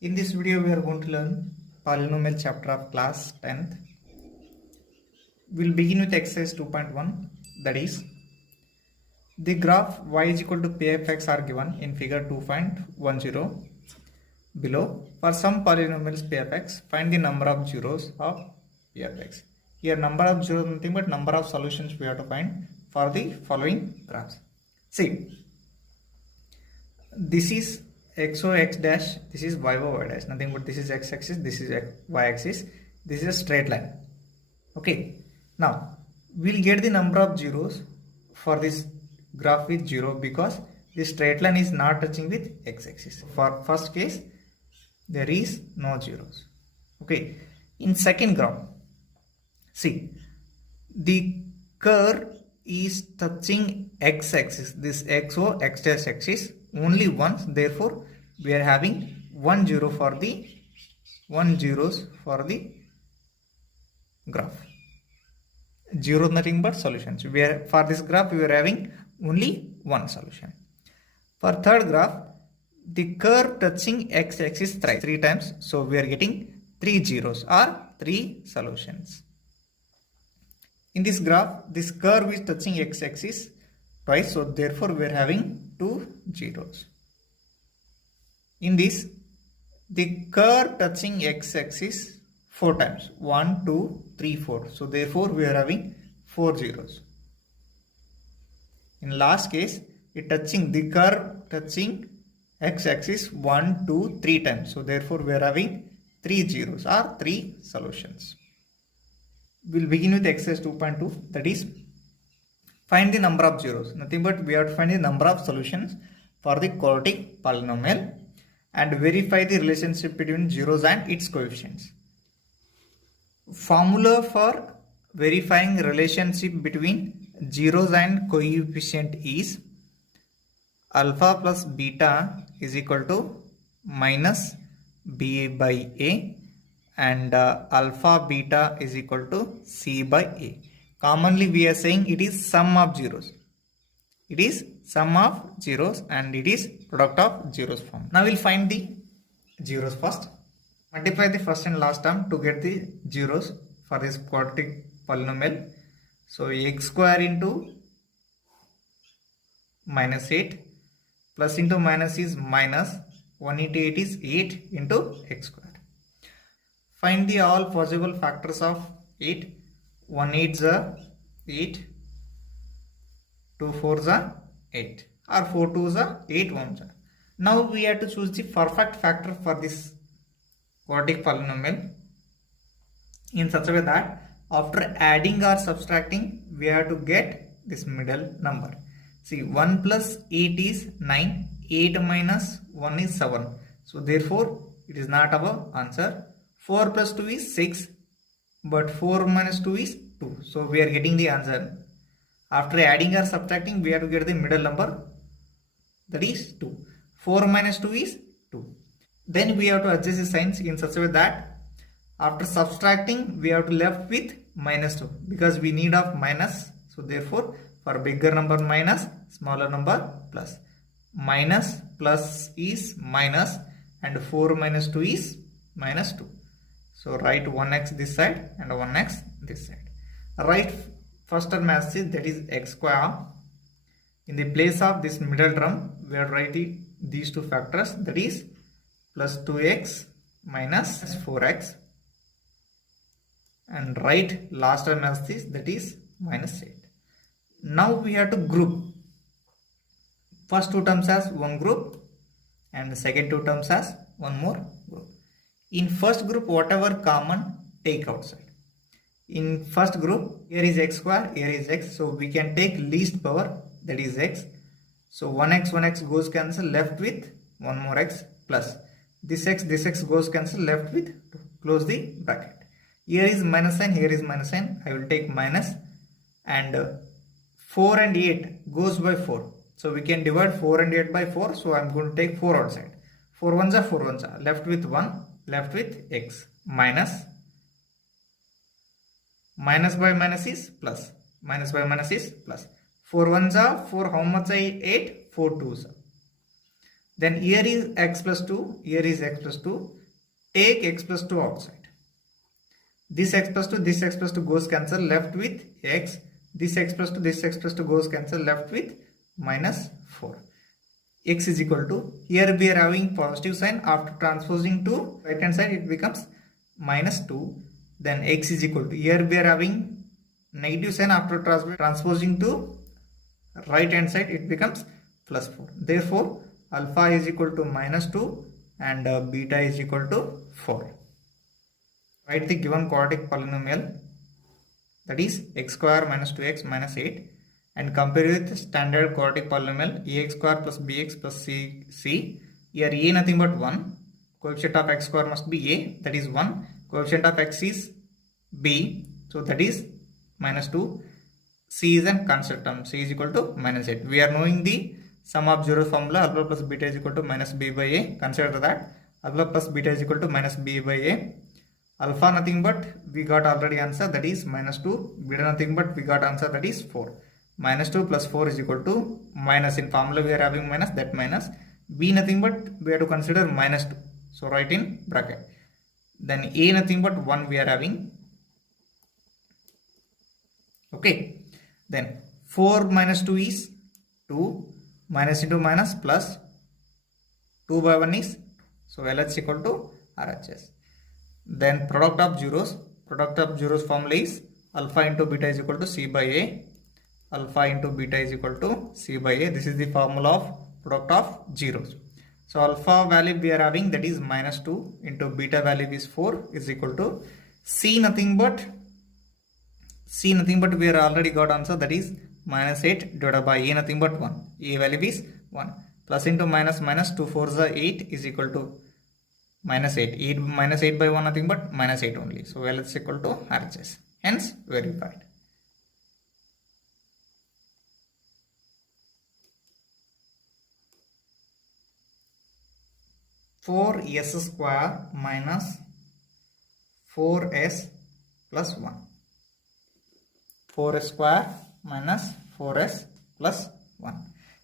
In this video, we are going to learn polynomial chapter of class 10th. We'll begin with exercise 2.1, that is, the graph y is equal to p of x are given in figure 2.10 below. For some polynomials p of x, find the number of zeros of p of x. Here number of zeros is nothing but number of solutions we have to find for the following graphs. See, this is xo x dash, this is yo y dash, nothing but this is x axis, this is y axis, this is a straight line. Okay, now we'll get the number of zeros for this graph with 0 because this straight line is not touching with x axis. For first case, there is no zeros. Okay, in second graph, see, the curve is touching x axis, this xo x dash axis only once, therefore we are having 1 0 for the 1 zeros for the graph. 0 nothing but solutions. We are, for this graph we are having only one solution. For third graph, the curve touching x axis three times, so we are getting 3 zeros or 3 solutions. In this graph, this curve is touching x axis twice, so therefore we are having 2 zeros. In this, the curve touching x axis 4 times, 1 2 3 4, so therefore we are having 4 zeros. In last case, the curve touching x axis 1 2 3 times, so therefore we are having 3 zeros or 3 solutions. We'll begin with exercise 2.2, that is, find the number of zeros. Nothing but we have to find the number of solutions for the quadratic polynomial and verify the relationship between zeros and its coefficients. Formula for verifying relationship between zeros and coefficient is alpha plus beta is equal to minus b by a and alpha beta is equal to c by a. Commonly we are saying it is sum of zeros. It is sum of zeros and it is product of zeros form. Now we'll find the zeros first. Multiply the first and last term to get the zeros for this quadratic polynomial. So x square into minus 8 plus into minus is minus 1 into 8 is 8 into x square. Find the all possible factors of 8. 1 8 is 8, 2 4 is 8 or 4 2 is 8 1 is. Now we have to choose the perfect factor for this quadratic polynomial in such a way that after adding or subtracting we have to get this middle number. See, 1 plus 8 is 9, 8 minus 1 is 7, so therefore it is not our answer. 4 plus 2 is 6, but 4 minus 2 is 2, so we are getting the answer. After adding or subtracting we have to get the middle number, that is 2. 4 minus 2 is 2. Then we have to adjust the signs in such a way that after subtracting we have to left with minus 2 because we need of minus, so therefore for bigger number minus, smaller number plus. Minus plus is minus and 4 minus 2 is minus 2. So write 1x this side and 1x this side. Write first term as is, that is x square. In the place of this middle term we are writing these two factors, that is plus 2x minus 4x, and write last term as this, that is minus 8. Now we have to group first two terms as one group and the second two terms as one more group. In first group whatever common take outside. In first group here is x square, here is x, so we can take least power, that is x. So 1x goes cancel, left with one more x plus this x goes cancel, left with 2. Close the bracket. Here is minus sign, here is minus sign, I will take minus, and 4 and 8 goes by 4, so we can divide 4 and 8 by 4, so I am going to take 4 outside. 4 ones are 4 ones are, left with 1, left with x, minus by minus is plus, minus by minus is plus. 4 ones are 4, how much I 8, 4 twos. Then here is x plus 2, here is x plus 2. Take x plus 2 outside. This x plus 2, this x plus 2 goes cancel, left with x. This x plus 2, this x plus 2 goes cancel, left with minus 4. X is equal to, here we are having positive sign, after transposing to right hand side it becomes minus 2. Then x is equal to, here we are having negative sign, after transposing to right hand side it becomes plus 4. Therefore alpha is equal to minus 2 and beta is equal to 4. Write the given quadratic polynomial, that is x square minus 2x minus 8, and compare with standard quadratic polynomial ax square plus bx plus c. Here a nothing but 1, coefficient of x square must be a, that is 1, coefficient of x is b, so that is minus 2, c is a constant term, c is equal to minus 8. We are knowing the sum of zeros formula, alpha plus beta is equal to minus b by a. Consider that alpha plus beta is equal to minus b by a. Alpha nothing but we got already answer, that is minus 2. Beta nothing but we got answer, that is 4. Minus 2 plus 4 is equal to minus, in formula we are having minus, that minus. B nothing but we have to consider minus 2, so write in bracket. Then a nothing but 1 we are having. Okay, then 4 minus 2 is 2, minus into minus plus 2 by 1 is, so LH equal to RHS. Then product of zeros formula is alpha into beta is equal to c by a. Alpha into beta is equal to c by a. This is the formula of product of zeros. So alpha value we are having, that is minus 2 into beta value is 4 is equal to c nothing but we are already got answer, that is minus 8 divided by a nothing but 1. A value is 1. Plus into minus, 2 4s are 8 is equal to minus 8. Minus 8 by 1 nothing but minus 8 only. So L is equal to RHS. Hence verified. Four s square minus 4s plus 1. 4s square minus 4s plus 1.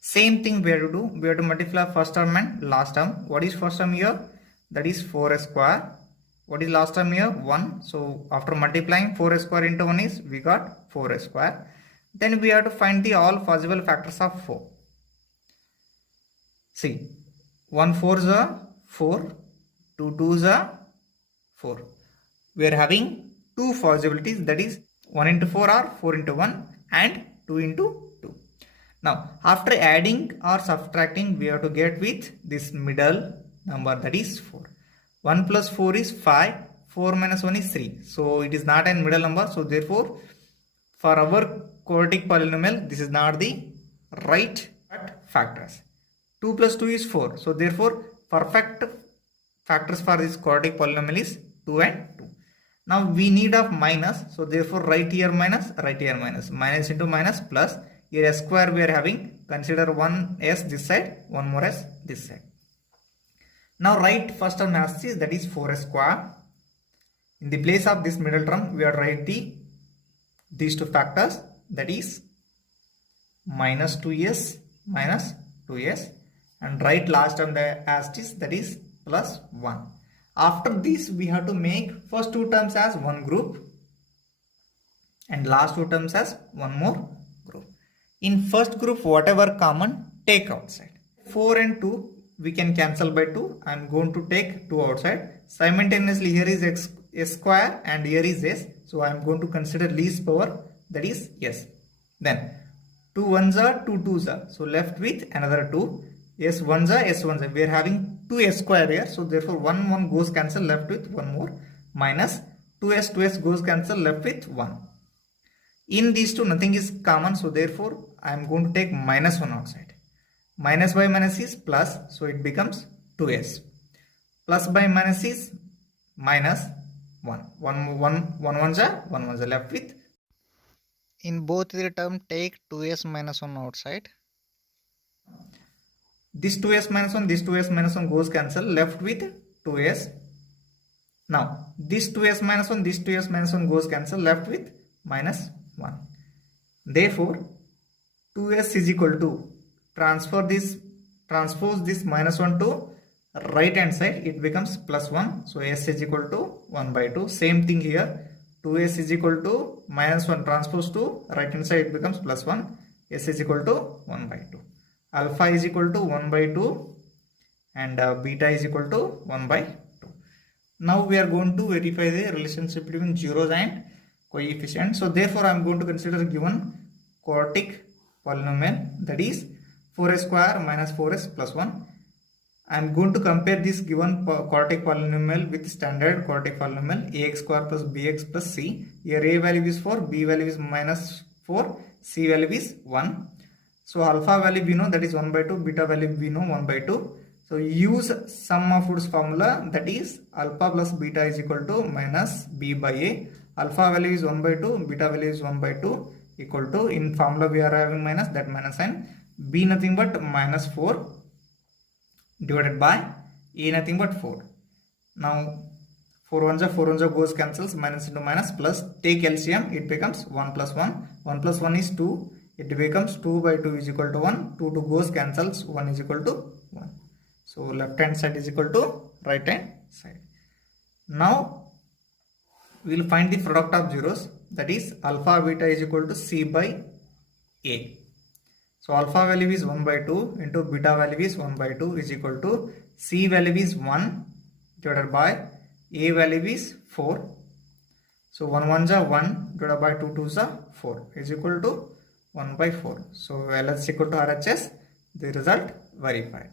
Same thing we have to do. We have to multiply first term and last term. What is first term here? That is 4s square. What is last term here? 1. So after multiplying 4s square into 1 is, we got 4s square. Then we have to find the all possible factors of 4. See, 1 4s are 4, 2 2s are 4. We are having two possibilities, that is 1 into 4 or 4 into 1 and 2 into 2. Now after adding or subtracting, we have to get with this middle number, that is 4. 1 plus 4 is 5, 4 minus 1 is 3. So it is not a middle number. So therefore for our quadratic polynomial, this is not the right factors. 2 plus 2 is 4. So therefore perfect factors for this quadratic polynomial is 2 and 2. Now we need of minus. So therefore write here minus, write here minus. Minus into minus plus. Here s square we are having. Consider one s this side, one more s this side. Now write first term as is, that is 4s square. In the place of this middle term, we are write these two factors, that is minus 2s minus 2s, and write last term as is, that is plus 1. After this we have to make first two terms as one group and last two terms as one more group. In first group, whatever common, take outside. 4 and 2 we can cancel by 2. I am going to take 2 outside. Simultaneously here is s square and here is s. So I am going to consider least power, that is s. Then 2 1s are 2 2s are. So left with another 2. s 1s are s 1s are. We are having 2s square here. So therefore 1 goes cancel, left with one more. Minus 2s goes cancel, left with 1. In these two nothing is common. So therefore I am going to take minus 1 outside. Minus by minus is plus, so it becomes 2s. Plus by minus is minus 1. 1 1s are 1 1s are, left with. In both the term, take 2s minus 1 outside. This 2s minus 1, this 2s minus 1 goes cancel, left with 2s. Now this 2s minus 1, this 2s minus 1 goes cancel, left with minus 1. Therefore 2s is equal to, transfer transpose this minus 1 to right hand side, it becomes plus 1. So s is equal to 1 by 2. Same thing here, 2s is equal to minus 1 transpose to right hand side, it becomes plus 1. S is equal to 1 by 2. Alpha is equal to 1 by 2 and beta is equal to 1 by 2. Now we are going to verify the relationship between zeros and coefficient. So therefore I am going to consider given quartic polynomial, that is 4s square minus 4s plus 1. I am going to compare this given quartic polynomial with standard quartic polynomial ax square plus bx plus c. Here a value is 4, b value is minus 4, c value is 1. So alpha value we know, that is 1 by 2, beta value we know 1 by 2. So use sum of Woods formula, that is alpha plus beta is equal to minus b by a. Alpha value is 1 by 2, beta value is 1 by 2 equal to, in formula we are having minus, that minus sign, b nothing but minus 4 divided by a nothing but 4. Now 4 1 goes cancels, minus into minus plus, take LCM, it becomes 1 plus 1. 1 plus 1 is 2, it becomes 2 by 2 is equal to 1. 2 goes cancels, 1 is equal to 1. So left hand side is equal to right hand side. Now we will find the product of zeros, that is alpha beta is equal to c by a. So alpha value is 1 by 2 into beta value is 1 by 2 is equal to c value is 1 divided by a value is 4. So 1 1 is 1 divided by 2 2 is 4 is equal to 1 by 4. So LHS equal to RHS, the result verified.